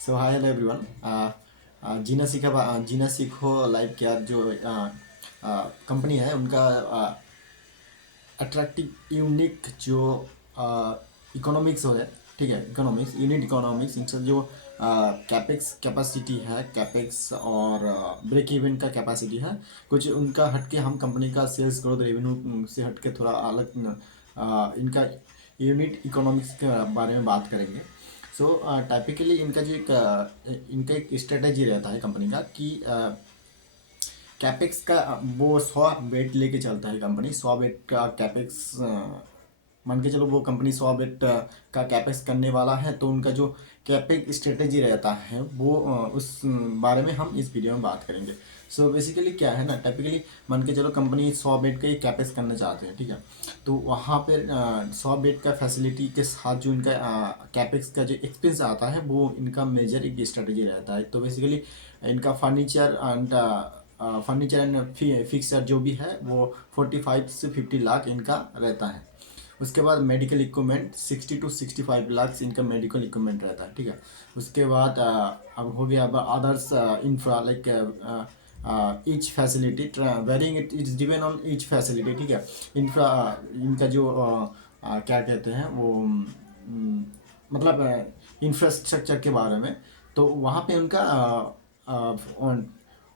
सो hi hello everyone. जीना सीखो life care जो company है उनका अट्रैक्टिव यूनिक जो इकोनॉमिक्स हो है, ठीक है, इकोनॉमिक्स यूनिट इकोनॉमिक्स इनसे जो कैपेक्स कैपेसिटी है, कैपेक्स और ब्रेक इवन का कैपेसिटी है, कुछ उनका हटके हम कंपनी का सेल्स ग्रोथ रेवेन्यू से हटके थोड़ा अलग इनका यूनिट इकोनॉमिक्स के बारे में बात करेंगे। सो टाइपिकली इनका जो इनका एक स्ट्रेटेजी रहता है कंपनी का कि कैपेक्स का वो 100 बेट लेके चलता है कंपनी। 100 बेट का कैपेक्स मान के चलो वो कंपनी 100 बेट का कैपेक्स करने वाला है, तो उनका जो कैपेक्स स्ट्रेटेजी रहता है वो उस बारे में हम इस वीडियो में बात करेंगे। सो बेसिकली क्या है ना, टाइपिकली मान के चलो कंपनी 100 बेट का ही कैपेक्स करना चाहते हैं, ठीक है। तो वहाँ पर 100 बेट का फैसिलिटी के साथ जो इनका कैपेक्स का जो एक्सपेंस आता है वो इनका मेजर एक स्ट्रेटेजी रहता है। तो बेसिकली इनका फर्नीचर एंड फिक्सर जो भी है वो 45 से 50 लाख इनका रहता है। उसके बाद मेडिकल इक्विपमेंट 60 to 65 लाख इनका मेडिकल इक्विपमेंट रहता है, ठीक है। उसके बाद अब हो गया अब others infra like each facility wearing it it's depend on each facility, ठीक है। इंफ्रा इनका जो क्या कहते हैं वो मतलब इंफ्रास्ट्रक्चर के बारे में, तो वहाँ पे उनका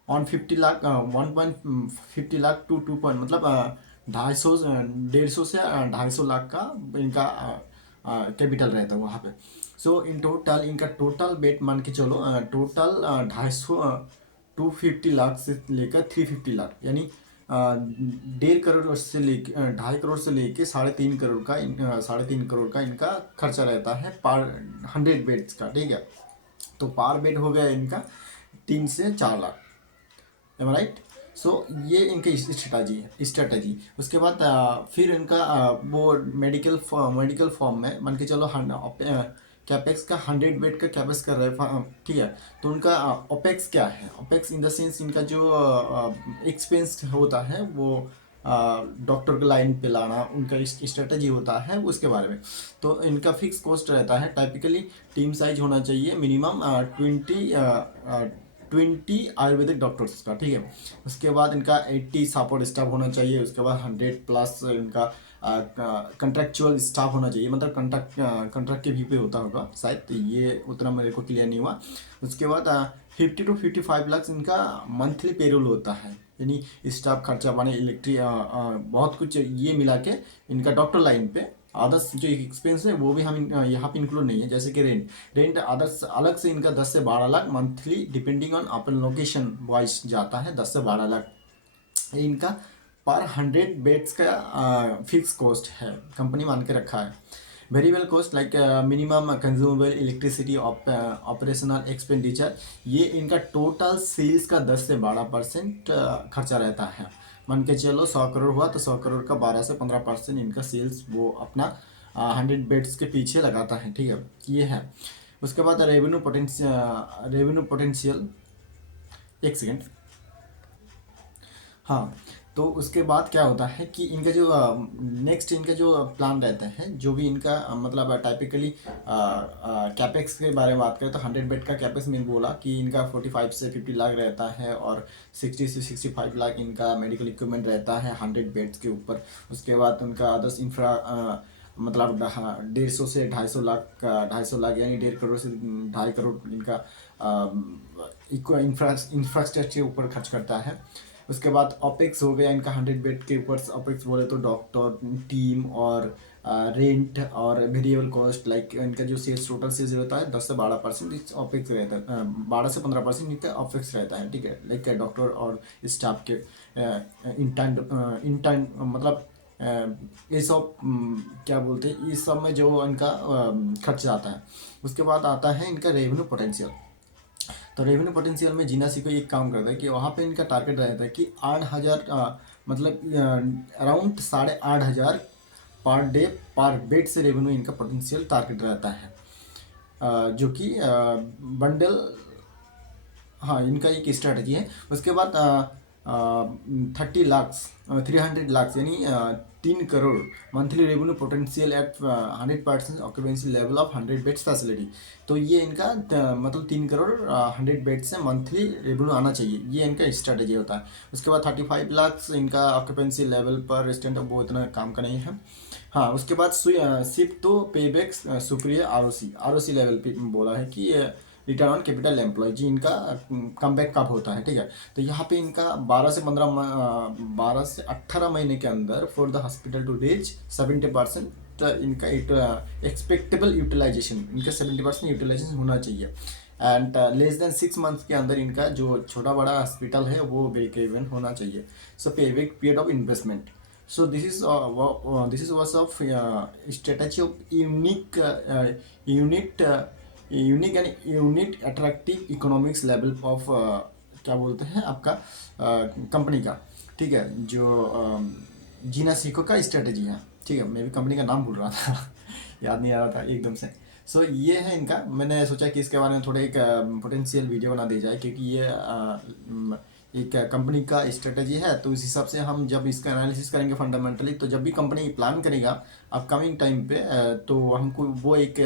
on 50 lakh 1.50 lakh to 2 point मतलब 150 से 250 का इनका कैपिटल रहता है वहाँ पे। सो इन टोटल इनका टोटल बेट मान के चलो टोटल 250 लाख से लेकर 350 लाख, यानी 1.5 करोड़ से लेके 2.5 करोड़ से लेके 3.5 करोड़ का 3.5 करोड़ का इनका खर्चा रहता है पर 100 बेड्स का, ठीक है। तो पर बेड हो गया इनका 3 से 4 लाख, एम राइट। सो ये इनकी स्ट्रेटजी। उसके बाद फिर इनका वो मेडिकल फॉर्म में मान के चलो कैपेक्स का 100 बेड का कैपेक्स कर रहे हैं, ठीक है। तो उनका ओपेक्स क्या है, ओपेक्स इन द सेंस इनका जो एक्सपेंस होता है वो डॉक्टर को लाइन पे लाना उनका स्ट्रेटजी होता है उसके बारे में। तो इनका फिक्स कॉस्ट रहता है, टाइपिकली टीम साइज होना चाहिए मिनिमम 20 आयुर्वेदिक डॉक्टर्स का, ठीक है। उसके बाद इनका 80 सपोर्ट स्टाफ होना चाहिए। उसके बाद 100+ इनका कंट्रेक्चुअल स्टाफ होना चाहिए, मतलब कंट्रैक्ट के भी पे होता होगा शायद, तो ये उतना मेरे को क्लियर नहीं हुआ। उसके बाद 50 to 55 लाख इनका मंथली पेरोल होता है, यानी स्टाफ खर्चा पानी इलेक्ट्रिक बहुत कुछ ये मिला के इनका डॉक्टर लाइन पे अदर्स जो एक्सपेंस है वो भी हम यहाँ पे इंक्लूड नहीं है, जैसे कि रेंट अदर्स अलग से इनका 10 से 12 lakh monthly depending on upon location wise जाता है। 10 से 12 लाख इनका पर 100 बेड्स का फिक्स कॉस्ट है, कंपनी मान के रखा है। Variable cost like minimum consumable electricity operational expenditure, ये इनका टोटल सेल्स का 10 से 12% खर्चा रहता है। मान के चलो 100 करोड़ हुआ तो 100 करोड़ का 12 से 15% इनका सेल्स वो अपना 100 बेड्स के पीछे लगाता है, ठीक है, ये है। उसके बाद रेवेन्यू पोटेंशियल, एक सेकेंड। हाँ, तो उसके बाद क्या होता है कि इनका जो नेक्स्ट इनका जो प्लान रहता है, जो भी इनका मतलब टाइपिकली कैपेक्स के बारे में बात करें तो 100 बेड का कैपेक्स में बोला कि इनका 45 से 50 लाख रहता है और 60 से 65 लाख इनका मेडिकल इक्विपमेंट रहता है 100 बेड्स के ऊपर। उसके बाद उनका अदर्स इंफ्रा मतलब 150 से 250 लाख यानी 1.5 करोड़ से 2.5 करोड़ इनका इंफ्रास्ट्रक्चर के ऊपर खर्च करता है। उसके बाद ओपेक्स हो गया इनका 100 बेड के ऊपर। ओपेक्स बोले तो डॉक्टर टीम और रेंट और वेरिएबल कॉस्ट लाइक इनका जो सेल्स टोटल सेल्स रहता है 10 से 12% ओपेक्स रहता है, 12 से 15% इनका ओपेक्स रहता है, ठीक है। लाइक डॉक्टर और स्टाफ के इंटर्न मतलब ये सब क्या बोलते हैं, इस सब में जो इनका खर्च आता है। उसके बाद आता है इनका रेवेन्यू पोटेंशियल। तो रेवेन्यू पोटेंशियल में जीना को एक काम करता है कि वहाँ पे इनका टारगेट रहता है कि 8,000 मतलब अराउंड 8,500 पर डे पर बेड से रेवेन्यू इनका पोटेंशियल टारगेट रहता है, जो कि बंडल, हाँ, इनका एक स्ट्रैटेजी है। उसके बाद 30 लाख 300 लाख यानी 3 crore monthly revenue potential at 100% occupancy level of 100 beds facility. तो ये इनका मतलब 3 करोड़ 100 बेड से मंथली रेवेन्यू आना चाहिए, ये इनका स्ट्रेटेजी होता है। उसके बाद 35 लाख इनका ऑक्यूपेंसी लेवल पर रेस्टोरेंट, वो इतना काम का नहीं है। हाँ, उसके बाद shift to payback superior R O C level पे बोला है कि रिटर्न ऑन कैपिटल एम्प्लॉय जी इनका कम बैक कब होता है, ठीक है। तो यहाँ पे इनका 12 से 18 महीने के अंदर for the hospital to reach 70% इनका एक्सपेक्टेबल यूटिलाइजेशन, इनका 70% यूटिलाइजेशन होना चाहिए। एंड लेस देन 6 मंथ्स के अंदर इनका जो छोटा बड़ा हॉस्पिटल है वो ब्रेक इवन होना चाहिए। So payback period of investment. So this is was of strategy of unique and unique attractive economics level of क्या बोलते हैं आपका कंपनी का, ठीक है, जो जीना सीखो का स्ट्रेटजी है, ठीक है। मैं भी कंपनी का नाम भूल रहा था याद नहीं आ रहा था एकदम से। सो ये है इनका, मैंने सोचा कि इसके बारे में थोड़ा एक पोटेंशियल वीडियो बना दी जाए, क्योंकि ये एक कंपनी का स्ट्रेटजी है। तो उस हिसाब से हम जब इसका एनालिसिस करेंगे फंडामेंटली, तो जब भी कंपनी प्लान करेगा अपकमिंग टाइम पे तो हमको वो एक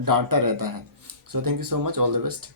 डाटा रहता है। So thank you so much, all the best.